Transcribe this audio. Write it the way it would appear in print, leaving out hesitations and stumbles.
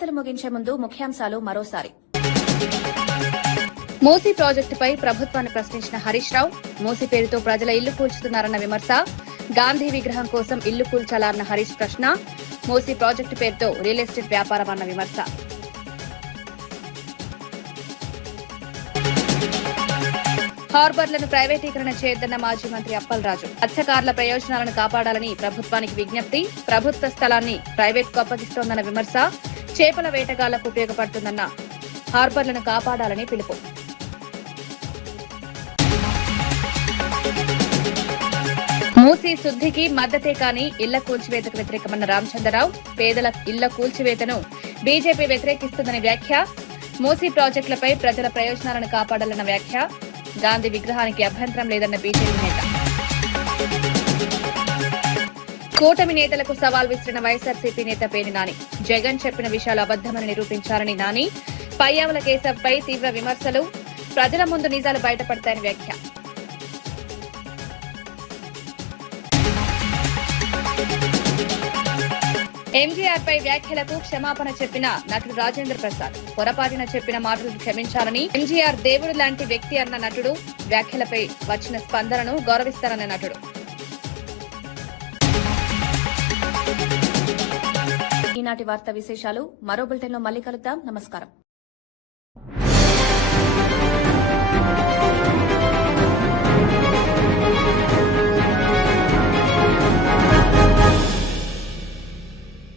వార్తలు ముగించే ముందు ముఖ్యాంశాలు మరోసారి. మూసీ ప్రాజెక్టుపై ప్రభుత్వాన్ని ప్రశ్నించిన హరీష్ రావు, మూసీ పేరుతో ప్రజల ఇల్లు కూల్చుతున్నారన్న విమర్శ, గాంధీ విగ్రహం కోసం ఇల్లు కూల్చాలన్న హరీష్ ప్రశ్న, మూసీ ప్రాజెక్టు పేరుతో రియల్ ఎస్టేట్ వ్యాపారం అన్న విమర్శ. హార్బర్లను ప్రైవేటీకరణ చేయొద్దన్న మాజీ మంత్రి అప్పలరాజు, మత్స్యకారుల ప్రయోజనాలను కాపాడాలని ప్రభుత్వానికి విజ్ఞప్తి, ప్రభుత్వ స్థలాన్ని ప్రైవేట్కు అప్పగిస్తోందన్న విమర్శ, చేపల వేటగాళ్లకు ఉపయోగపడుతుందన్న హార్బర్లను కాపాడాలని పిలుపు. మూసీ శుద్ధికి మద్దతే కానీ ఇళ్ల కూల్చివేతకు వ్యతిరేకమన్న రామచంద్రరావు, పేదల ఇళ్ల కూల్చివేతను బీజేపీ వ్యతిరేకిస్తుందని వ్యాఖ్య, మూసీ ప్రాజెక్టులపై ప్రజల ప్రయోజనాలను కాపాడాలన్న వ్యాఖ్య, గాంధీ విగ్రహానికి అభ్యంతరం లేదన్న బీజేపీ నేత. కూటమి నేతలకు సవాల్ విసిరిన వైఎస్ఆర్సీపీ నేత పేర్ని నాని, జగన్ చెప్పిన విషయాలు అబద్దమని నిరూపించారని నాని, పయ్యావుల కేశవ్పై తీవ్ర విమర్శలు, ప్రజల ముందు నిజాలు బయటపడతాయని వ్యాఖ్య. ఎంజీఆర్ పై వ్యాఖ్యలకు క్షమాపణ చెప్పిన నటుడు రాజేంద్ర ప్రసాద్, పొరపాటున చెప్పిన మాటలు క్షమించాలని, ఎంజీఆర్ దేవుడు లాంటి వ్యక్తి అన్న నటుడు, వ్యాఖ్యలపై వచ్చిన స్పందనను గౌరవిస్తారన్న నటుడు. ఈనాటి వార్తా విశేషాలు మరో బులెటిన్లో మళ్ళీ కలుద్దాం. నమస్కారం.